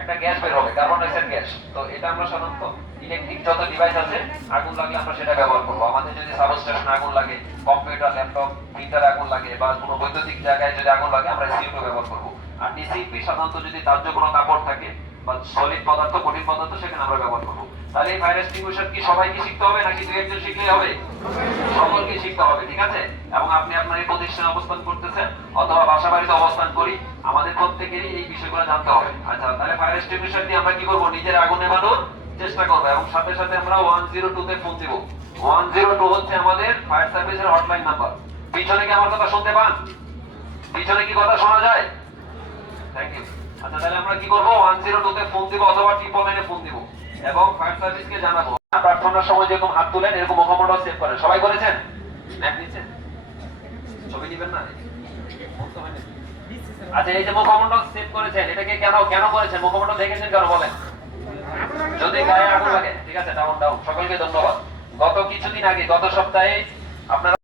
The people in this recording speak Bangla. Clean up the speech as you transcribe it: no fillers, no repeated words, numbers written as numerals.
একটা গ্যাস বের হবে, কার্বন ডাইঅক্সাইড গ্যাস। তো এটা আমরা সাধারণত ইলেকট্রিক যত ডিভাইস আছে আগুন লাগলে আমরা সেটা ব্যবহার করবো। আমাদের যদি সাবস্টেশন আগুন লাগে, কম্পিউটার, ল্যাপটপ, প্রিন্টার আগুন লাগে, বা কোনো বৈদ্যুতিক জায়গায় যদি আগুন লাগে আমরা CO2 ব্যবহার করবো। আর ডিসিপি সাধারণত যদি দাহ্য কোনো কাপড় থাকে বা সলিড পদার্থ, কঠিন পদার্থ, সেখানে আমরা ব্যবহার করবো। তাহলে এই ফায়ার এক্সটিংগুইশার কি সবাইকে শিখতে হবে নাকি দুই একজন শিখলেই হবে? সকলকে শিখতে হবে, ঠিক আছে? এবং আপনি আপনার এই প্রতিষ্ঠানে অবস্থান করতেছেন অথবা বাসা বাড়িতে অবস্থান করি, আমাদের প্রত্যেকেরই এই বিষয়গুলো জানতে হবে। আচ্ছা, তাহলে ফায়ার এক্সটিংগুইশার দিয়ে আমরা কি করবো? নিজের আগুন নেভানোর চেষ্টা করবো এবং সাথে সাথে আমরা 102 তে ফোন দিব। 102 হচ্ছে আমাদের ফায়ার সার্ভিসের হটলাইন নাম্বার। পিছনে কি আমার কথা শুনতে পান? পিছনে কি কথা শোনা যায়? Thank you. আচ্ছা, তাহলে আমরা কি করবো? 102 তে ফোন দিব অথবা 999 ফোন দিব এবং ফায়ার সার্ভিসকে জানাবো। প্রার্থনার সময় যেরকম হাত তুলেন এরকম মুখমণ্ডল সেভ করেন। সবাই করেছেন? ম্যাপ নিচ্ছেন? ছবি নিবেন না? আচ্ছা, এই যে মুখমণ্ডল সেভ করেছেন, এটাকে কেন কেন করেছেন? মুখমণ্ডল দেখেছেন কেন বলেন? যদি গায়ে আগুন লাগে। ঠিক আছে, ডাউন ডাউন। সকলকে ধন্যবাদ। গত কিছুদিন আগে, গত সপ্তাহে আপনারা